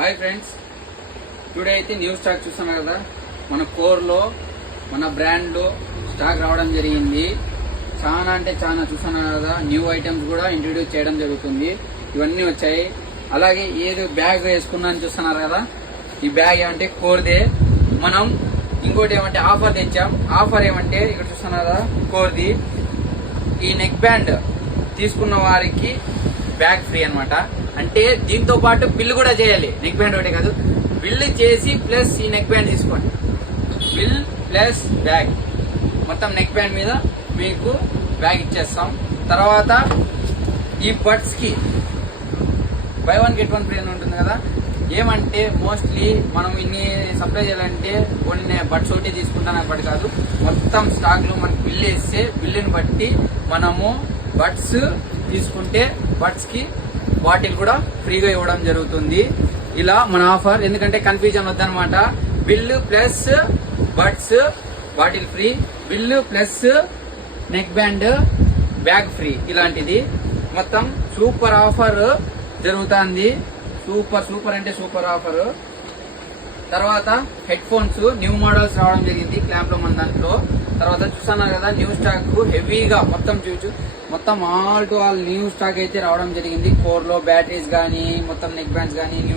Hi friends, today అయితే new stock చూస్తున్నారు కదా. మన కోర్లో మన బ్రాండ్లో స్టాక్ రావడం జరిగింది. చాలా అంటే చాలా చూస్తున్నారు కదా. న్యూ ఐటమ్స్ కూడా ఇంట్రడ్యూస్ చేయడం జరుగుతుంది. ఇవన్నీ వచ్చాయి. అలాగే ఏదో బ్యాగ్ వేసుకున్నాను చూస్తున్నారు కదా. ఈ బ్యాగ్ ఏమంటే కోర్దే. మనం ఇంకోటి ఏమంటే ఆఫర్ తెచ్చాం. ఆఫర్ ఏమంటే ఇక్కడ చూస్తున్నారు కదా, కోర్ది. ఈ నెక్ బ్యాండ్ తీసుకున్న వారికి బ్యాగ్ ఫ్రీ అన్నమాట. అంటే దీంతో పాటు బిల్ కూడా చేయాలి. నెక్ బ్యాండ్ ఒకటే కాదు, బిల్ చేసి ప్లస్ ఈ నెక్ బ్యాండ్ తీసుకోండి. బిల్ ప్లస్ బ్యాగ్, మొత్తం నెక్ బ్యాండ్ మీద మీకు బ్యాగ్ ఇచ్చేస్తాం. తర్వాత ఈ బడ్స్ కి by one get one free అని ఉంటుంది కదా. ఏమంటే మోస్ట్లీ మనం ఇన్ని సప్లై చేయాలంటే కొన్ని బడ్స్ ఒకటి తీసుకుంటాను బట్ కాదు, మొత్తం స్టాక్ లో మనకి బిల్ వేస్తే బిల్లుని బట్టి మనము బడ్స్ తీసుకుంటే బడ్స్ కి బాటిల్ కూడా ఫ్రీగా ఇవ్వడం జరుగుతుంది. ఇలా మన ఆఫర్. ఎందుకంటే కన్ఫ్యూజన్ వద్దనమాట. Bill plus buds bottle free, bill plus neck band bag free. ఇలాంటిది మొత్తం సూపర్ ఆఫర్ జరుగుతుంది. సూపర్ అంటే సూపర్ ఆఫర్. తర్వాత హెడ్ ఫోన్స్ న్యూ మోడల్స్ రావడం జరిగింది క్లాంప్ లో మన దాంట్లో. తర్వాత చూస్తున్నారు కదా, న్యూ స్టాక్ హెవీగా మొత్తం all to all new stock అయితే రావడం జరిగింది. కోర్ లో బ్యాటరీస్ కానీ మొత్తం నెక్ బ్యాండ్స్ కానీ న్యూ